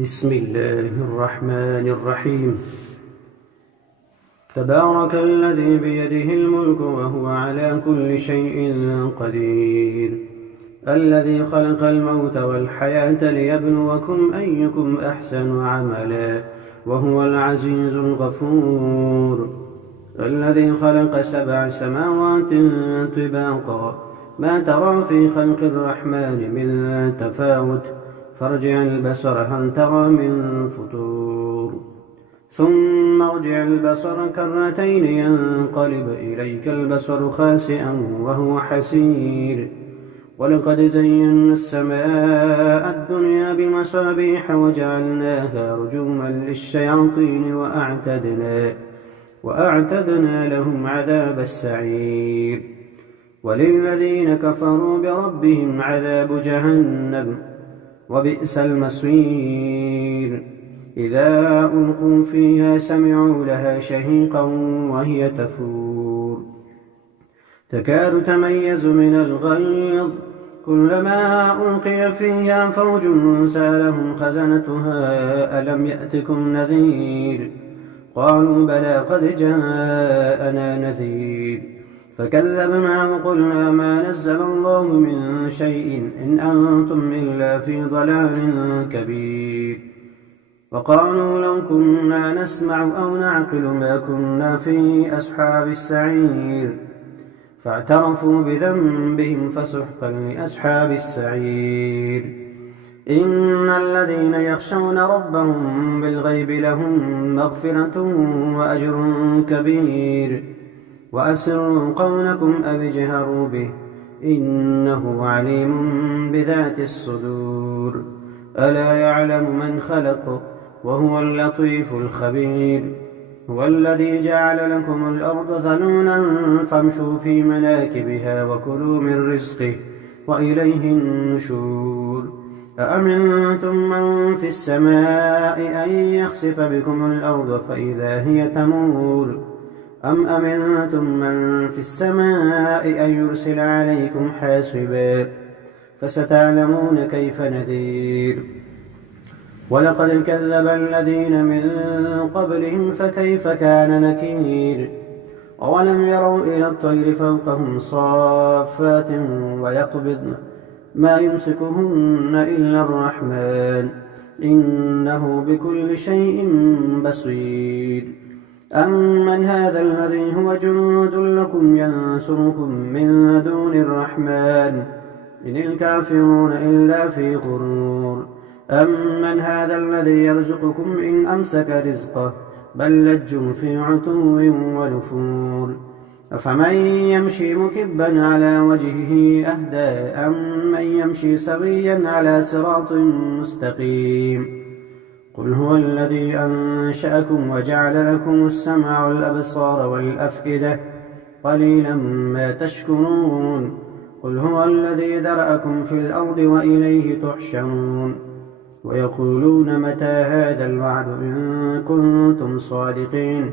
بسم الله الرحمن الرحيم. تبارك الذي بيده الملك وهو على كل شيء قدير، الذي خلق الموت والحياة ليبلوكم أيكم أحسن عملا وهو العزيز الغفور، الذي خلق 7 سماوات طباقا ما ترى في خلق الرحمن من تفاوت، فارجع البصر هل ترى من فطور، ثم ارجع البصر كرتين ينقلب إليك البصر خاسئا وهو حسير، ولقد زينا السماء الدنيا بمصابيح وجعلناها رجوما للشياطين وأعتدنا لهم عذاب السعير، وللذين كفروا بربهم عذاب جهنم وبئس المصير. إذا ألقوا فيها سمعوا لها شهيقا وهي تفور، تكاد تميز من الغيظ، كلما ألقي فيها فوج سألهم خزنتها ألم يأتكم نذير، قالوا بلى قد جاءنا نذير، فكذبنا وقلنا ما نزل الله من شيء إن أنتم إلا في ضلال كبير، وقالوا لو كنا نسمع أو نعقل ما كنا في أصحاب السعير، فاعترفوا بذنبهم فسحقا لأصحاب السعير. إن الذين يخشون ربهم بالغيب لهم مغفرة وأجر كبير، وأسروا قولكم أو اجهروا به إنه عليم بذات الصدور، ألا يعلم من خلق وهو اللطيف الخبير. هو الذي جعل لكم الأرض ذلولا فامشوا في مناكبها وكلوا من رزقه وإليه النشور. أأمنتم من في السماء أن يخسف بكم الأرض فإذا هي تمور، أم أمنتم من في السماء أن يرسل عليكم حاصبا، فستعلمون كيف نذير. ولقد كذب الذين من قبلهم فكيف كان نكير. أولم يروا إلى الطير فوقهم صافات ويقبضن ما يمسكهن إلا الرحمن إنه بكل شيء بصير. أمن هذا الذي هو جند لكم ينصركم من دون الرحمن إن الكافرون إلا في غرور. أمن هذا الذي يرزقكم إن أمسك رزقه بل لجوا في عتو ونفور. أفمن يمشي مكبا على وجهه أهدى أم من يمشي سويا على صراط مستقيم. قل هو الذي أنشأكم وجعل لكم السمع والأبصار والأفئدة قليلا ما تشكرون. قل هو الذي ذرأكم في الأرض وإليه تحشرون. ويقولون متى هذا الوعد إن كنتم صادقين.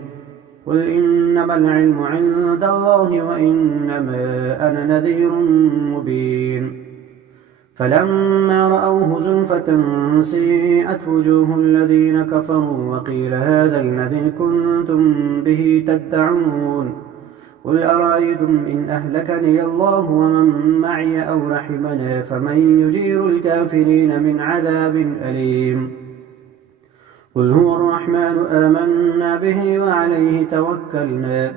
قل إنما العلم عند الله وإنما أنا نذير مبين. فلما رأوه زلفة سيئت وجوه الذين كفروا وقيل هذا الذي كنتم به تدعون. قل أرأيتم إن أهلكني الله ومن معي أو رحمنا فمن يجير الكافرين من عذاب أليم. قل هو الرحمن آمنا به وعليه توكلنا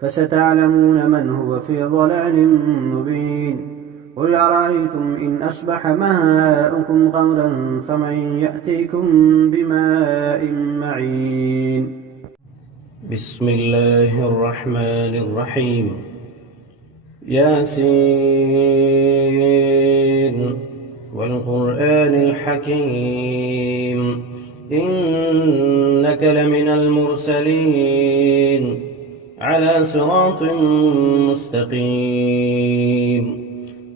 فستعلمون من هو في ضلال مبين. قل أرأيتم إن أصبح ماؤكم غورا فمن يأتيكم بماء معين. بسم الله الرحمن الرحيم. ياسين والقرآن الحكيم إنك لمن المرسلين على صراط مستقيم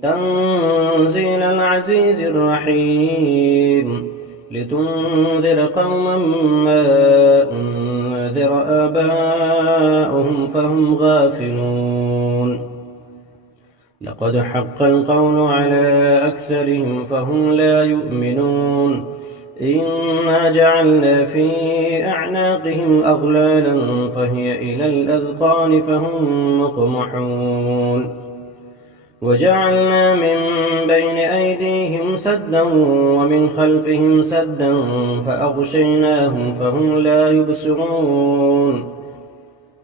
تنزيل العزيز الرحيم لتنذر قوما ما أنذر آباؤهم فهم غافلون. لقد حق القول على أكثرهم فهم لا يؤمنون إنا جعلنا في أعناقهم أغلالا فهي إلى الأذقان فهم مقمحون وجعلنا من بين أيديهم سدا ومن خلفهم سدا فأغشيناهم فهم لا يبصرون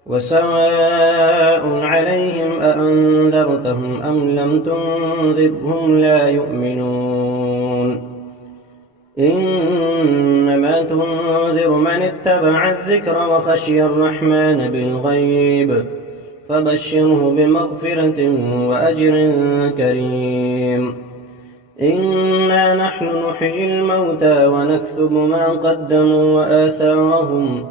وسواء عليهم أأنذرتهم أم لم تنذرهم لا يؤمنون إنما تنذر من اتبع الذكر وخشي الرحمن بالغيب فبشره بمغفرة وأجر كريم إنا نحن نحيي الموتى ونكتب ما قدموا وآثارهم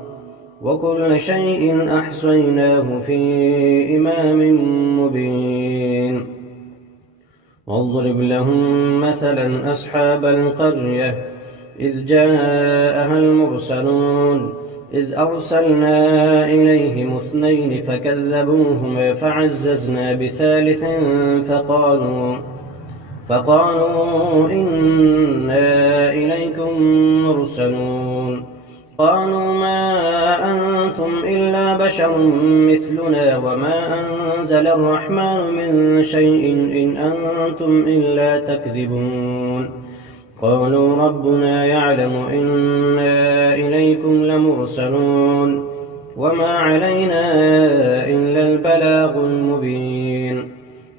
وكل شيء أحصيناه في إمام مبين واضرب لهم مثلا أصحاب القرية إذ جاءها المرسلون إذ أرسلنا إليهم 2 فكذبوهما فعززنا بثالث فقالوا إنا إليكم مرسلون قالوا ما أنتم إلا بشر مثلنا وما أنزل الرحمن من شيء إن أنتم إلا تكذبون قالوا ربنا يعلم إنا إليكم لمرسلون وما علينا إلا البلاغ المبين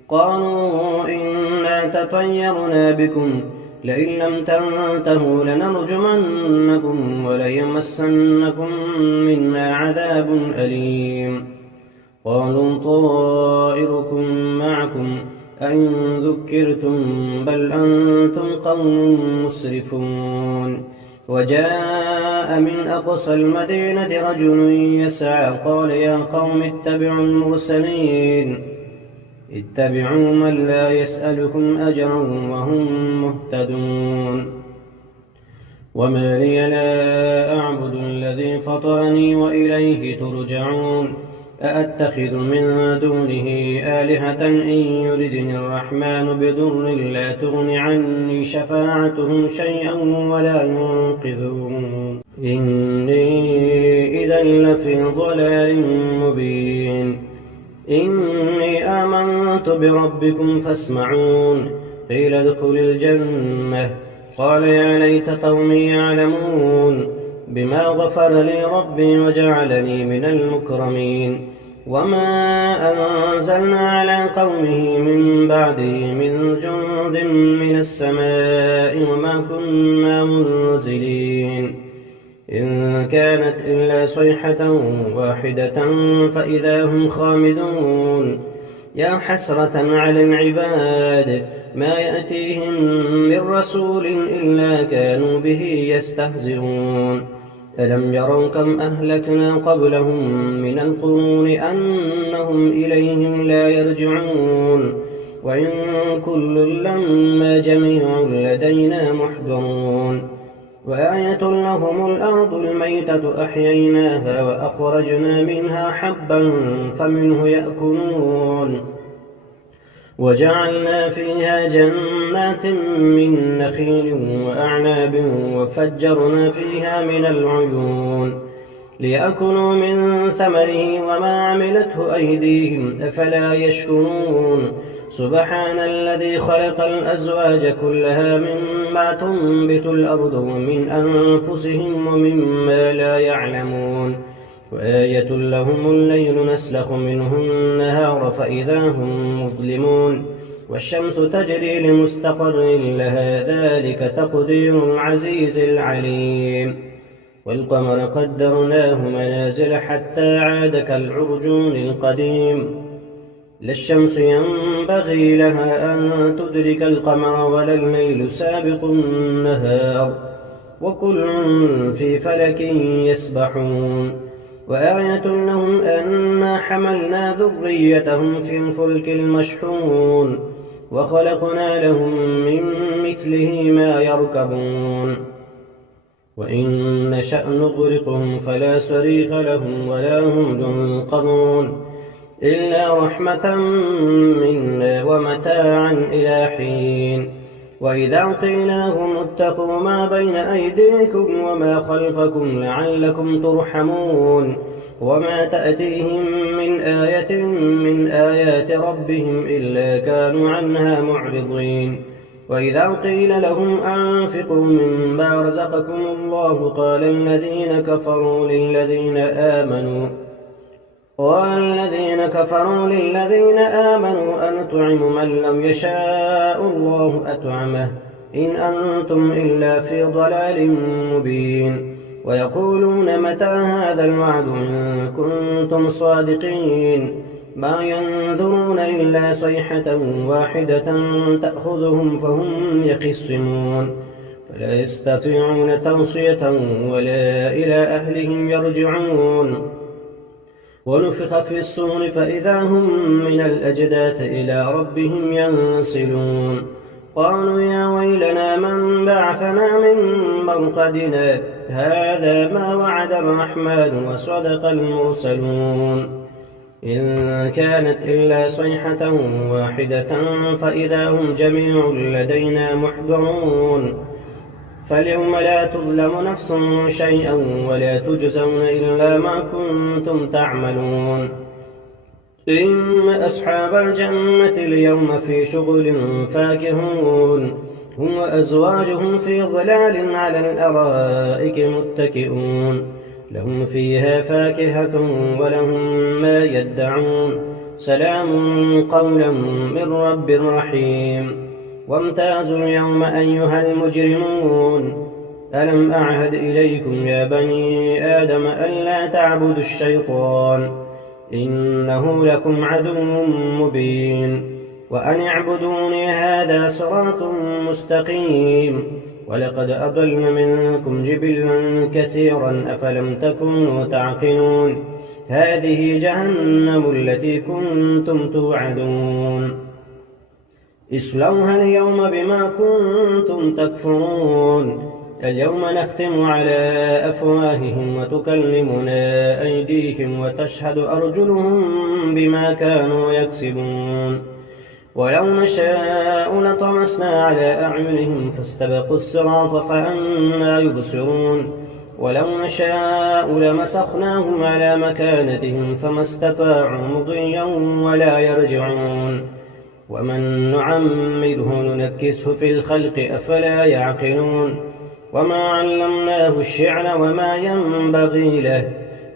قالوا إنا تطيرنا بكم لئن لم تنتهوا لنرجمنكم وليمسنكم منا عذاب أليم قالوا طائركم معكم أئن ذكرتم بل أنتم قوم مسرفون وجاء من أقصى المدينة رجل يسعى قال يا قوم اتبعوا المرسلين اتبعوا من لا يسألكم أجرا وهم مهتدون وما لي لا أعبد الذي فطرني وإليه ترجعون أأتخذ من دونه آلهة إن يردني الرحمن بضر لا تغن عني شفاعتهم شيئا ولا ينقذون إني إذا لفي ضلال مبين إني آمنت بربكم فاسمعون قيل ادخل الجنة قال يا ليت قومي يعلمون بما غفر لي ربي وجعلني من المكرمين وما أنزلنا على قومه من بعده من جند من السماء وما كنا منزلين إن كانت إلا صيحة واحدة فإذا هم خامدون يا حسرة على العباد ما يأتيهم من رسول إلا كانوا به يستهزئون ألم يروا كم أهلكنا قبلهم من القرون أنهم إليهم لا يرجعون وإن كل لما جميع لدينا محضرون وآية لهم الأرض الميتة أحييناها وأخرجنا منها حبا فمنه يأكلون وجعلنا فيها جنات من نخيل وأعناب وفجرنا فيها من العيون ليأكلوا من ثمره وما عملته أيديهم أفلا يشكرون سبحان الذي خلق الأزواج كلها مما تنبت الأرض ومن أنفسهم ومما لا يعلمون وآية لهم الليل نسلخ منه النهار فإذا هم مظلمون والشمس تجري لمستقر لها ذلك تقدير العزيز العليم والقمر قدرناه منازل حتى عاد كالعرجون القديم لا الشمس ينبغي لها أن تدرك القمر ولا الليل سابق النهار وكل في فلك يسبحون وآية لهم أنا حملنا ذريتهم في الفلك المشحون وخلقنا لهم من مثله ما يركبون وإن نشأ نغرقهم فلا صريخ لهم ولا هم ينقذون إلا رحمة منا ومتاعا إلى حين وإذا قيل لهم اتقوا ما بين أيديكم وما خلفكم لعلكم ترحمون وما تأتيهم من آية من آيات ربهم إلا كانوا عنها معرضين وإذا قيل لهم أنفقوا مما رزقكم الله قال الذين كفروا للذين آمنوا أنطعم من لم يشاء الله أطعمه إن أنتم إلا في ضلال مبين ويقولون متى هذا الوعد إن كنتم صادقين ما ينظرون إلا صيحة واحدة تأخذهم فهم يخصمون فلا يستطيعون توصية ولا إلى أهلهم يرجعون ونفخ في الصور فإذا هم من الأجداث إلى ربهم ينسلون قالوا يا ويلنا من بعثنا من مرقدنا هذا ما وعد الرحمن وصدق المرسلون إن كانت إلا صيحة واحدة فإذا هم جميع لدينا محضرون فاليوم لا تظلم نفس شيئا ولا تجزون إلا ما كنتم تعملون إن أصحاب الجنة اليوم في شغل فاكهون هم وأزواجهم في ظلال على الأرائك متكئون لهم فيها فاكهة ولهم ما يدعون سلام قولا من رب رحيم وامتازوا اليوم أيها المجرمون ألم أعهد إليكم يا بني آدم ألا تعبدوا الشيطان إنه لكم عدو مبين وأن اعبدوني هذا صراط مستقيم ولقد أضل منكم جبلا كثيرا أفلم تكونوا تعقلون هذه جهنم التي كنتم توعدون اصلوها اليوم بما كنتم تكفرون اليوم نختم على أفواههم وتكلمنا أيديهم وتشهد أرجلهم بما كانوا يكسبون ولو نشاء لطمسنا على أعينهم فاستبقوا الصراط فأنى يبصرون ولو نشاء لمسخناهم على مكانتهم فما استطاعوا مضيا ولا يرجعون ومن نعمره ننكسه في الخلق أفلا يعقلون وما علمناه الشعر وما ينبغي له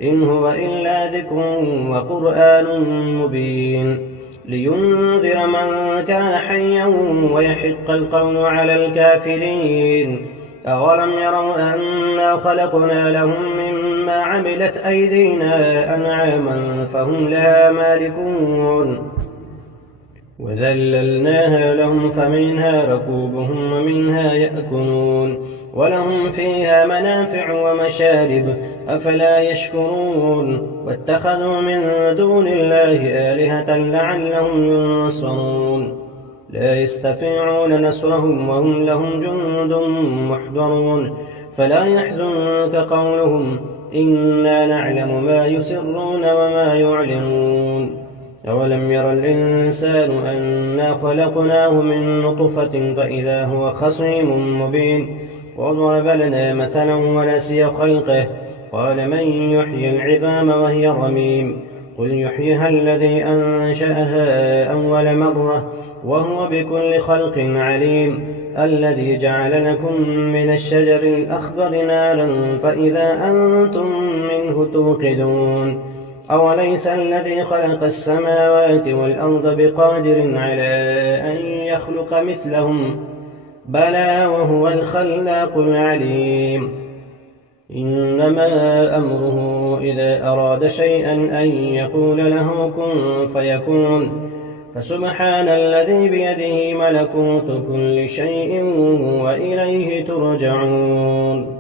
إن هو إلا ذكر وقرآن مبين لينذر من كان حيا ويحق القول على الكافرين أولم يروا أنا خلقنا لهم مما عملت أيدينا أنعاما فهم لها مالكون وذللناها لهم فمنها ركوبهم ومنها يأكلون ولهم فيها منافع ومشارب أفلا يشكرون واتخذوا من دون الله آلهة لعلهم ينصرون لا يستطيعون نصرهم وهم لهم جند محضرون فلا يحزنك قولهم إنا نعلم ما يسرون وما يعلنون أولم ير الإنسان أنا خلقناه من نطفة فإذا هو خصيم مبين وضرب لنا مثلا ونسي خلقه قال من يحيي العظام وهي رميم قل يحييها الذي أنشأها أول مرة وهو بكل خلق عليم الذي جعل لكم من الشجر الأخضر نارا فإذا أنتم منه توقدون أوليس الذي خلق السماوات والأرض بقادر على أن يخلق مثلهم بلى وهو الخلاق العليم إنما أمره إذا أراد شيئا أن يقول له كن فيكون فسبحان الذي بيده ملكوت كل شيء وإليه ترجعون